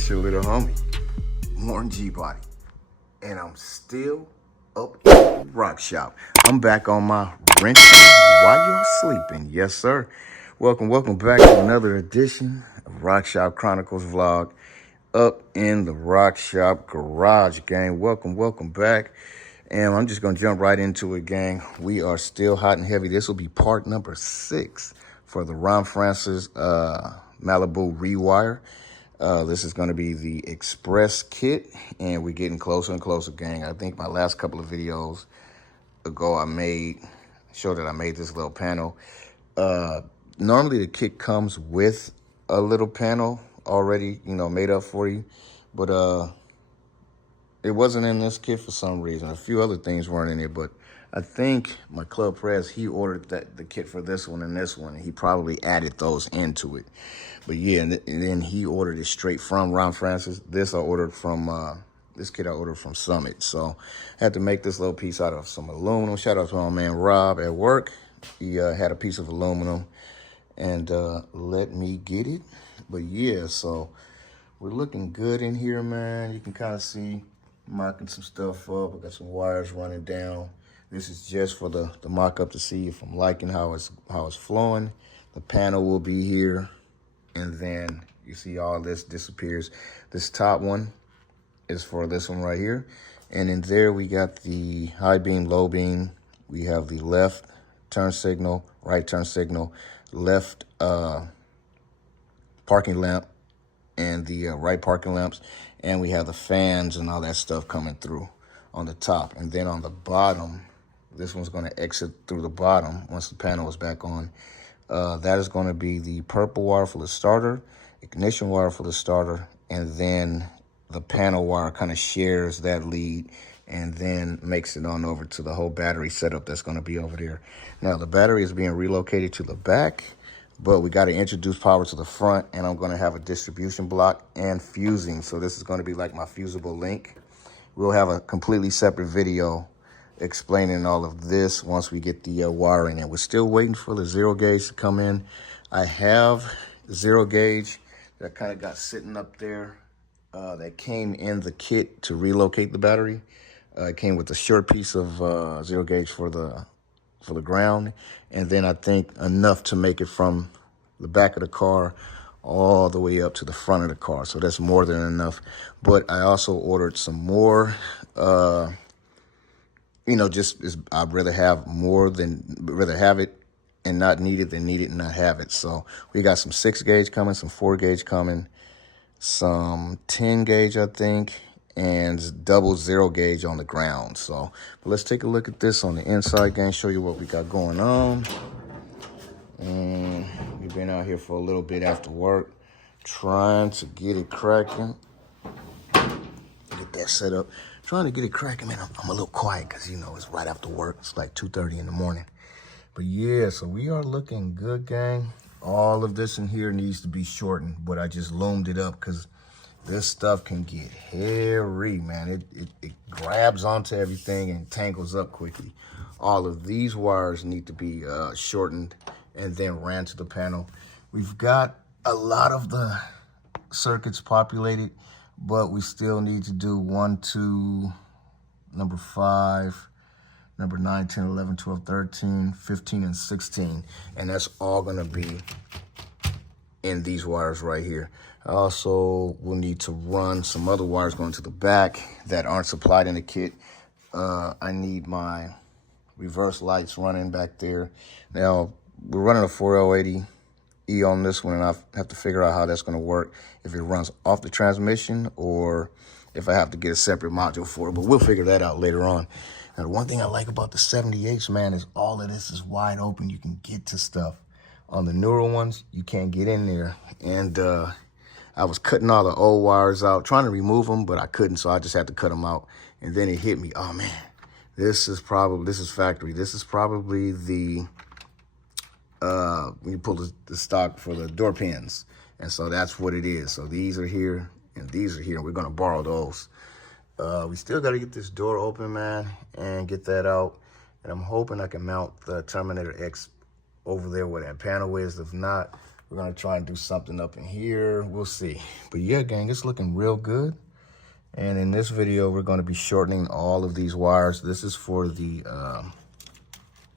It's your little homie, Morton G-Body, and I'm still up in the rock shop. I'm back on my wrench while you're sleeping. Yes, sir. Welcome back to another edition of Rock Shop Chronicles vlog up in the Rock Shop garage, gang. Welcome back. And I'm just going to jump right into it, gang. We are still hot and heavy. This will be part number 6 for the Ron Francis Malibu Rewire. This is going to be the Express kit, and we're getting closer and closer, gang. I think my last couple of videos ago I showed that I made this little panel. Normally the kit comes with a little panel already, made up for you, but it wasn't in this kit for some reason. A few other things weren't in it, but I think my club press, he ordered the kit for this one and this one, and he probably added those into it. But yeah, and then he ordered it straight from Ron Francis. This kit I ordered from Summit. So I had to make this little piece out of some aluminum. Shout out to my man Rob at work. He had a piece of aluminum and let me get it. But yeah, so we're looking good in here, man. You can kind of see mocking some stuff up. I got some wires running down. This is just for the mock up to see if I'm liking how it's flowing. The panel will be here, and then you see all this disappears. This top one is for this one right here, and in there we got the high beam, low beam. We have the left turn signal, right turn signal, left parking lamp, and the right parking lamps, and we have the fans and all that stuff coming through on the top. And then on the bottom, this one's going to exit through the bottom once the panel is back on. That is going to be the purple wire for the starter, ignition wire for the starter, and then the panel wire kind of shares that lead and then makes it on over to the whole battery setup that's going to be over there. Now, the battery is being relocated to the back, but we got to introduce power to the front, and I'm going to have a distribution block and fusing. So this is going to be like my fusible link. We'll have a completely separate video explaining all of this once we get the wiring in. We're still waiting for the 0 gauge to come in. I have 0 gauge that kind of got sitting up there that came in the kit to relocate the battery. It came with a short piece of 0 gauge for the ground, and then I think enough to make it from the back of the car all the way up to the front of the car. So that's more than enough. But I also ordered some more. I'd rather have it and not need it than need it and not have it. So we got some 6 gauge coming, some 4 gauge coming, some 10 gauge, I think, and double 0 gauge on the ground. So but let's take a look at this on the inside, gang, show you what we got going on. And we've been out here for a little bit after work, trying to get it cracking, get that set up. Trying to get it cracking, man. I'm a little quiet because, it's right after work. It's like 2:30 in the morning. But yeah, so we are looking good, gang. All of this in here needs to be shortened, but I just loomed it up because this stuff can get hairy, man. It grabs onto everything and tangles up quickly. All of these wires need to be shortened and then ran to the panel. We've got a lot of the circuits populated, but we still need to do 1, 2, number 5, number 9, 10, 11, 12, 13, 15, and 16. And that's all going to be in these wires right here. I also will need to run some other wires going to the back that aren't supplied in the kit. I need my reverse lights running back there. Now, we're running a 4L80E on this one, and I have to figure out how that's going to work, if it runs off the transmission or if I have to get a separate module for it, but we'll figure that out later on. Now, the one thing I like about the 78s, man, is all of this is wide open. You can get to stuff. On the newer ones, you can't get in there. And I was cutting all the old wires out, trying to remove them, but I couldn't, so I just had to cut them out. And then it hit me, oh man, this is factory. This is probably the when you pull the stock for the door pins. And so that's what it is. So these are here and these are here. We're going to borrow those. We still got to get this door open, man, and get that out. And I'm hoping I can mount the Terminator X over there where that panel is. If not, We're gonna try and do something up in here. We'll see. But yeah, gang, it's looking real good. And in this video, we're gonna be shortening all of these wires. This is for the,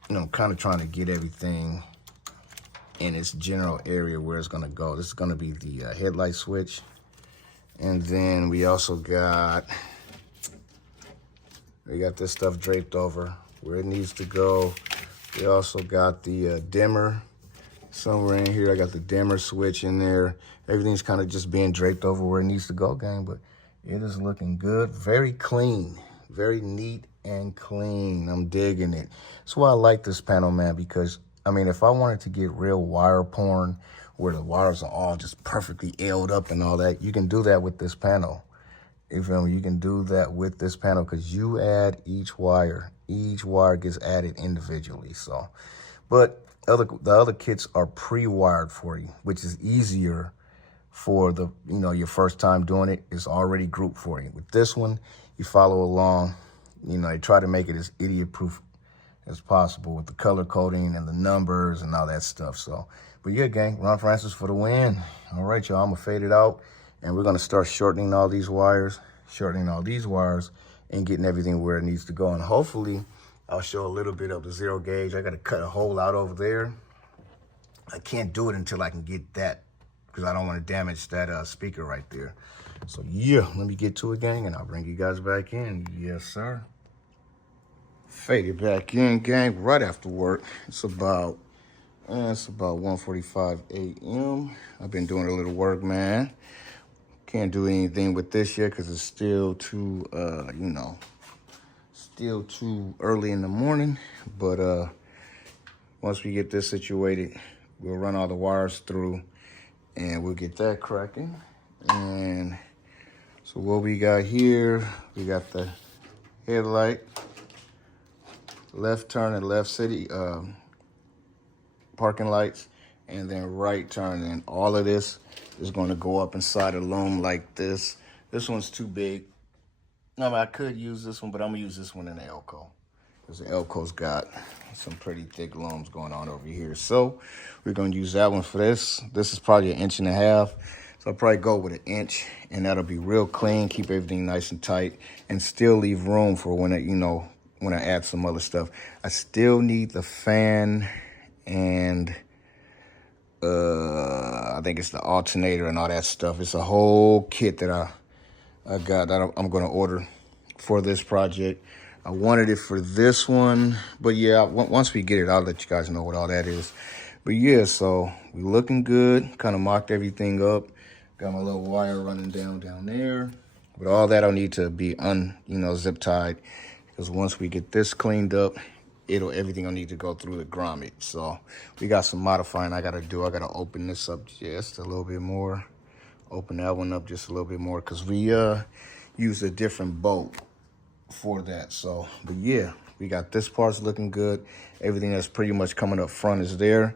you know, kind of trying to get everything in its general area where it's gonna go. This is gonna be the headlight switch. And then we also got, this stuff draped over where it needs to go. We also got the dimmer somewhere in here. I got the dimmer switch in there. Everything's kind of just being draped over where it needs to go, gang, but it is looking good. Very clean, very neat and clean. I'm digging it. That's why I like this panel, man, because, I mean, if I wanted to get real wire porn, where the wires are all just perfectly ailed up and all that, you can do that with this panel. You feel me? You can do that with this panel because you add each wire. Each wire gets added individually. So, but the other kits are pre-wired for you, which is easier for the, you know, your first time doing it. It's already grouped for you. With this one, you follow along. You know, I try to make it as idiot-proof as possible with the color coding and the numbers and all that stuff. So, but yeah, gang, Ron Francis for the win. All right, y'all, I'm gonna fade it out and we're gonna start shortening all these wires, and getting everything where it needs to go. And hopefully I'll show a little bit of the 0 gauge. I gotta cut a hole out over there. I can't do it until I can get that because I don't want to damage that speaker right there. So yeah, let me get to it, gang, and I'll bring you guys back in. Yes, sir. Faded back in, gang, right after work. It's about 1:45 a.m. I've been doing a little work, man. Can't do anything with this yet because it's still too, you know, still too early in the morning. But once we get this situated, we'll run all the wires through and we'll get that cracking. And so what we got here, we got the headlight, left turn and left city parking lights, and then right turn. And all of this is going to go up inside a loom like this. This one's too big. No, I could use this one, but I'm gonna use this one in the Elco because the Elco's got some pretty thick looms going on over here. So we're gonna use that one for this. This is probably 1.5 inches. So I'll probably go with 1 inch, and that'll be real clean, keep everything nice and tight, and still leave room for when it, you know, when I add some other stuff. I still need the fan and I think it's the alternator and all that stuff. It's a whole kit that I got that I'm going to order for this project. I wanted it for this one, but yeah, once we get it, I'll let you guys know what all that is. But yeah, so we're looking good. Kind of mocked everything up. Got my little wire running down there. But all that I'll need to be zip tied, because once we get this cleaned up, everything will need to go through the grommet. So we got some modifying I gotta do. I gotta open this up just a little bit more. Open that one up just a little bit more because we used a different bolt for that. So, but yeah, we got this part's looking good. Everything that's pretty much coming up front is there.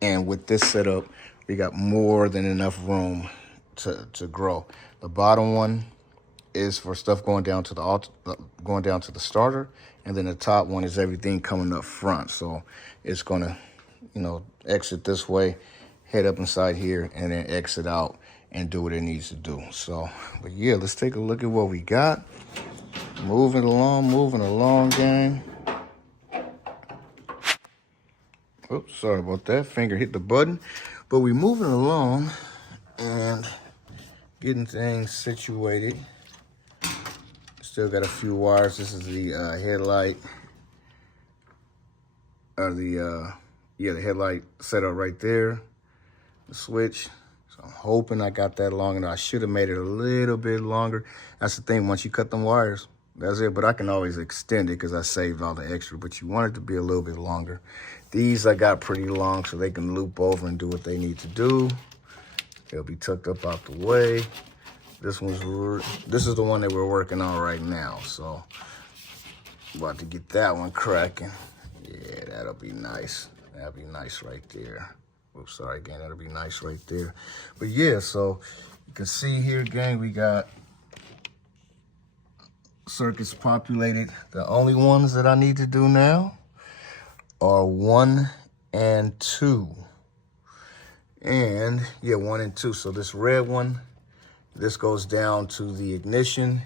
And with this setup, we got more than enough room to grow. The bottom one is for stuff going down to the starter, and then the top one is everything coming up front. So it's gonna, exit this way, head up inside here, and then exit out and do what it needs to do. So, but yeah, let's take a look at what we got. Moving along, gang. Oops, sorry about that. Finger hit the button. But we moving along and getting things situated. Still got a few wires. This is the headlight, or the headlight setup right there, the switch. So I'm hoping I got that long enough. I should have made it a little bit longer. That's the thing, once you cut them wires, that's it. But I can always extend it because I saved all the extra, but you want it to be a little bit longer. These I got pretty long so they can loop over and do what they need to do. They'll be tucked up out the way. This is the one that we're working on right now. So about to get that one cracking. Yeah, that'll be nice. That'll be nice right there. Oops, sorry again, that'll be nice right there. But yeah, so you can see here, gang, we got circuits populated. The only ones that I need to do now are 1 and 2. And yeah, 1 and 2. So this red one, this goes down to the ignition.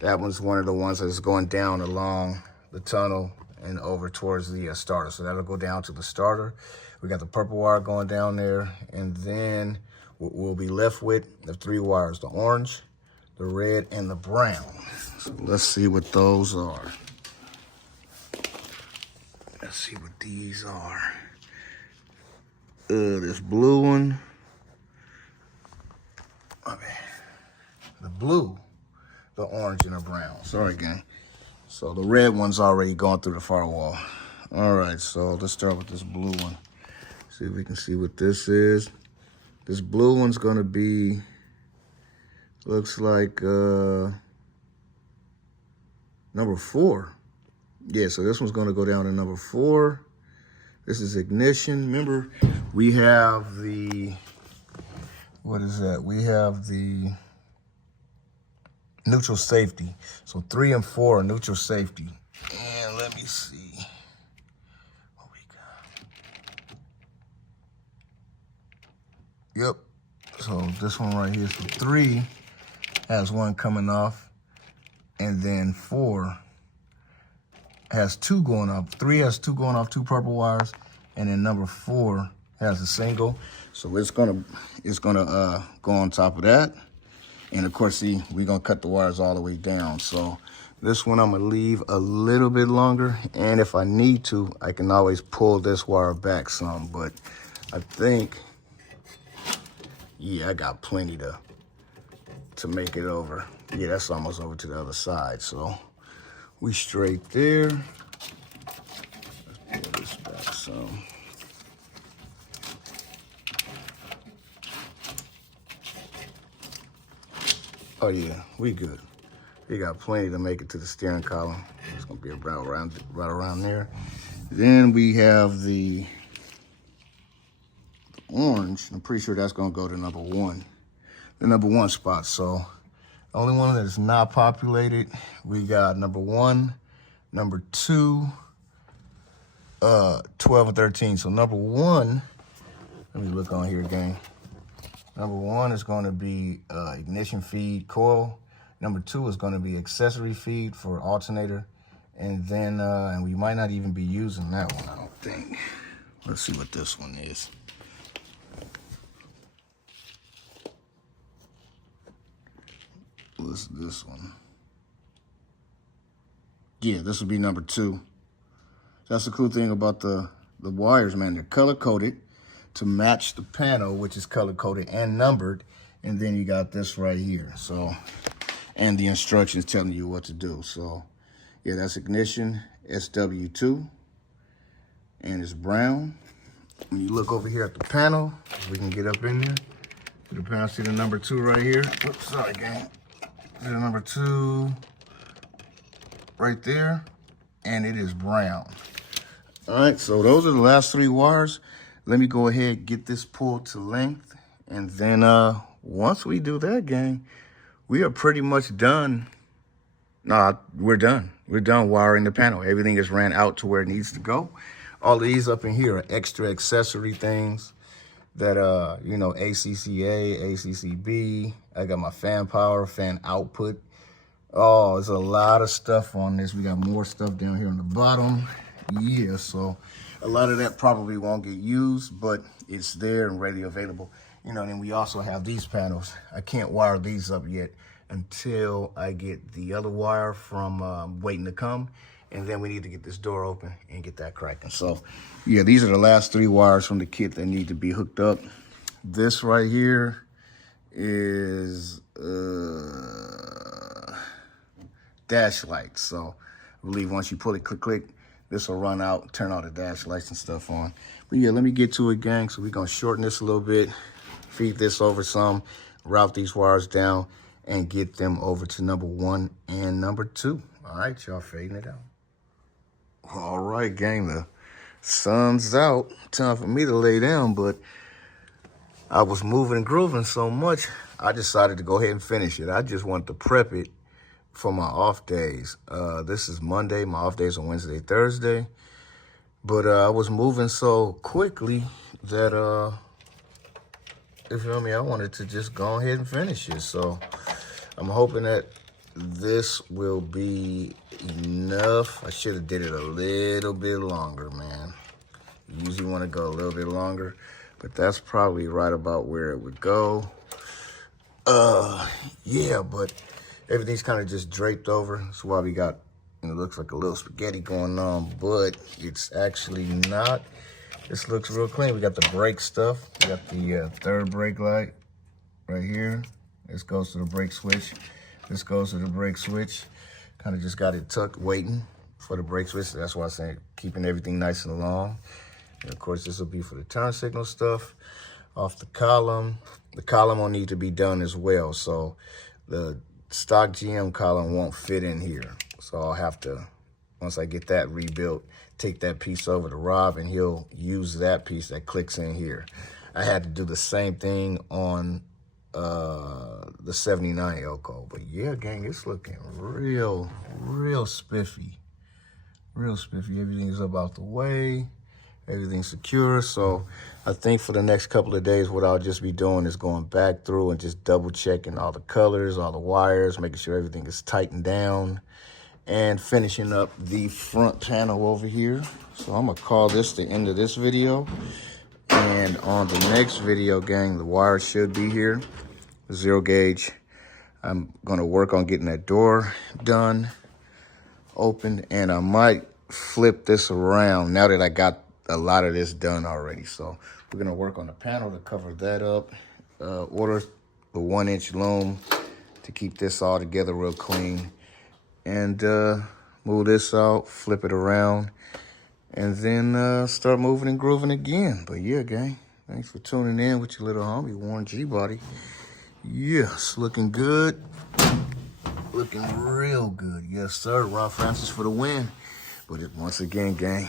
That one's one of the ones that's going down along the tunnel and over towards the starter. So that'll go down to the starter. We got the purple wire going down there. And then what we'll be left with the 3 wires, the orange, the red, and the brown. So let's see what those are. Let's see what these are. This blue one. Okay. The blue, the orange, and the brown. Sorry, gang. So the red one's already gone through the firewall. All right, so let's start with this blue one. See if we can see what this is. This blue one's gonna be, looks like number 4. Yeah, so this one's gonna go down to number 4. This is ignition. Remember, we have the, what is that? We have the neutral safety. So 3 and 4 are neutral safety. And let me see what we got. Yep. So this one right here, so 3 has one coming off, and then 4 has 2 going off. 3 has 2 going off, 2 purple wires, and then number 4 has a single. So it's gonna go on top of that. And of course, see, we're gonna cut the wires all the way down. So this one I'm gonna leave a little bit longer. And if I need to, I can always pull this wire back some. But I think, yeah, I got plenty to make it over. Yeah, that's almost over to the other side. So we straight there. Let's pull this back some. Oh yeah, we good. We got plenty to make it to the steering column. It's gonna be right around there. Then we have the orange. I'm pretty sure that's gonna go to number 1, the number 1 spot. So the only one that is not populated, we got number 1, number 2, 12 and 13. So number 1, let me look on here again. Number 1 is going to be ignition feed coil. Number 2 is going to be accessory feed for alternator. And then, and we might not even be using that one, I don't think. Let's see what this one is. What's this one? Yeah, this will be number 2. That's the cool thing about the wires, man. They're color-coded to match the panel, which is color-coded and numbered. And then you got this right here. So, and the instructions telling you what to do. So, yeah, that's ignition, SW2, and it's brown. When you look over here at the panel, we can get up in there. The panel, see the number 2 right here. Whoops, sorry, gang. See the number 2 right there, and it is brown. All right, so those are the last 3 wires. Let me go ahead and get this pulled to length. And then once we do that, gang, we are pretty much done. Nah, we're done. We're done wiring the panel. Everything is ran out to where it needs to go. All of these up in here are extra accessory things that, you know, ACCA, ACCB. I got my fan power, fan output. Oh, there's a lot of stuff on this. We got more stuff down here on the bottom. Yeah, so a lot of that probably won't get used, but it's there and ready available. You know, and then we also have these panels. I can't wire these up yet until I get the other wire from waiting to come. And then we need to get this door open and get that cracking. So, yeah, these are the last 3 wires from the kit that need to be hooked up. This right here is dash lights. So I believe once you pull it, click, this will run out, turn all the dash lights and stuff on. But yeah, let me get to it, gang. So we're gonna shorten this a little bit, feed this over some, route these wires down, and get them over to number 1 and number 2. All right, y'all, fading it out. All right, gang, the sun's out. Time for me to lay down, but I was moving and grooving so much, I decided to go ahead and finish it. I just wanted to prep it for my off days. This is Monday. My off days are Wednesday, Thursday. But I was moving so quickly that, you feel me, I wanted to just go ahead and finish it. So I'm hoping that this will be enough. I should have did it a little bit longer, man. You usually want to go a little bit longer, but that's probably right about where it would go. Yeah, but everything's kind of just draped over. That's why we got, it looks like a little spaghetti going on, but it's actually not. This looks real clean. We got the brake stuff. We got the third brake light right here. This goes to the brake switch. This goes to the brake switch. Kind of just got it tucked, waiting for the brake switch. That's why I say keeping everything nice and long. And of course, this will be for the turn signal stuff. Off the column will need to be done as well. So the stock GM column won't fit in here. So I'll have to, once I get that rebuilt, take that piece over to Rob and he'll use that piece that clicks in here. I had to do the same thing on the 79 Elko. But yeah, gang, it's looking real spiffy. Real spiffy. Everything's up out the way. Everything's secure. So I think for the next couple of days, what I'll just be doing is going back through and just double checking all the colors, all the wires, making sure everything is tightened down, and finishing up the front panel over here. So I'm gonna call this the end of this video. And on the next video, gang, the wire should be here, 0 gauge. I'm gonna work on getting that door done, opened, and I might flip this around now that I got a lot of this done already. So we're gonna work on the panel to cover that up, order the 1-inch loom to keep this all together real clean, and move this out, flip it around, and then start moving and grooving again. But yeah, gang, thanks for tuning in with your little homie, Warren G-Body. Yes, looking good. Looking real good. Yes, sir. Rob Francis for the win. But once again, gang,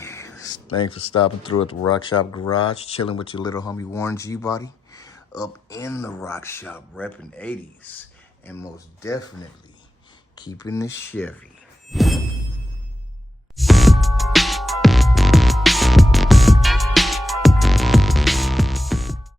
thanks for stopping through at the Rock Shop Garage, chilling with your little homie, Warren G-Body, up in the Rock Shop, repping 80s, and most definitely keeping the Chevy.